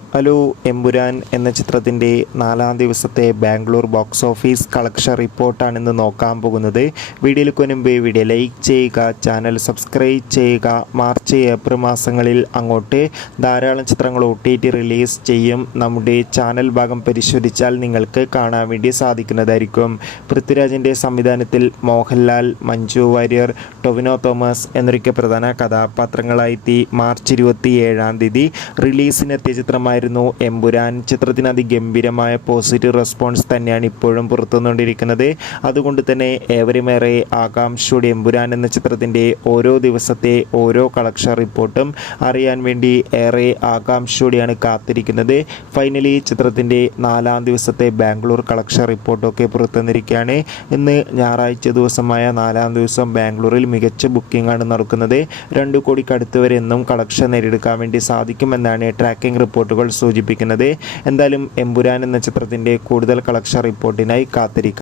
Hello Empuraan എന്ന ചിത്രത്തിൻ്റെ 4-ാം ദിവസത്തെ ബാംഗ്ലൂർ ബോക്സ് ഓഫീസ് കളക്ഷൻ റിപ്പോർട്ടാണ് ഇന്ന് നോക്കാൻ പോകുന്നത്. വീഡിയോയിലേക്ക് മുൻപ് വീഡിയോ ലൈക്ക് ചെയ്യുക, ചാനൽ സബ്സ്ക്രൈബ് ചെയ്യുക. മാർച്ച് ഏപ്രിൽ മാസങ്ങളിൽ അങ്ങോട്ട് ധാരാളം ചിത്രങ്ങൾ OTT റിലീസ് ചെയ്യും. നമ്മുടെ ചാനൽ ഭാഗം പരിശോധിച്ചാൽ നിങ്ങൾക്ക് കാണാൻ വേണ്ടി സാധിക്കുന്നതായിരിക്കും. പൃഥ്വിരാജിൻ്റെ സംവിധാനത്തിൽ മോഹൻലാൽ, മഞ്ജു വാര്യർ, ടൊവിനോ തോമസ് എന്നൊക്കെ പ്രധാന കഥാപാത്രങ്ങളായി മാർച്ച് 27-ാം തീയതി റിലീസിനെത്തിയ ചിത്രമായ എമ്പുരാൻ. ചിത്രത്തിന് അതിഗംഭീരമായ പോസിറ്റീവ് റെസ്പോൺസ് തന്നെയാണ് ഇപ്പോഴും പുറത്തുവന്നുകൊണ്ടിരിക്കുന്നത്. അതുകൊണ്ട് തന്നെ ഏവരുമേറെ ആകാംക്ഷയോടെ എമ്പുരാൻ എന്ന ചിത്രത്തിൻ്റെ ഓരോ ദിവസത്തെ ഓരോ കളക്ഷൻ റിപ്പോർട്ടും അറിയാൻ വേണ്ടി ഏറെ ആകാംക്ഷയോടെയാണ് കാത്തിരിക്കുന്നത്. ഫൈനലി ചിത്രത്തിൻ്റെ 4-ാം ദിവസത്തെ ബാംഗ്ലൂർ കളക്ഷൻ റിപ്പോർട്ടൊക്കെ പുറത്തുവന്നിരിക്കുകയാണ്. ഇന്ന് ഞായറാഴ്ച ദിവസമായ 4-ാം ദിവസം ബാംഗ്ലൂരിൽ മികച്ച ബുക്കിംഗ് ആണ് നടക്കുന്നത്. 2 കോടിക്ക് അടുത്ത് വരെ എന്നും കളക്ഷൻ നേടിയെടുക്കാൻ വേണ്ടി സാധിക്കുമെന്നാണ് ട്രാക്കിംഗ് റിപ്പോർട്ടുകൾ സൂചിപ്പിക്കുന്നത്. എന്തായാലും എമ്പുരാൻ എന്ന ചിത്രത്തിൻ്റെ കൂടുതൽ കളക്ഷൻ റിപ്പോർട്ടിനായി കാത്തിരിക്കാം.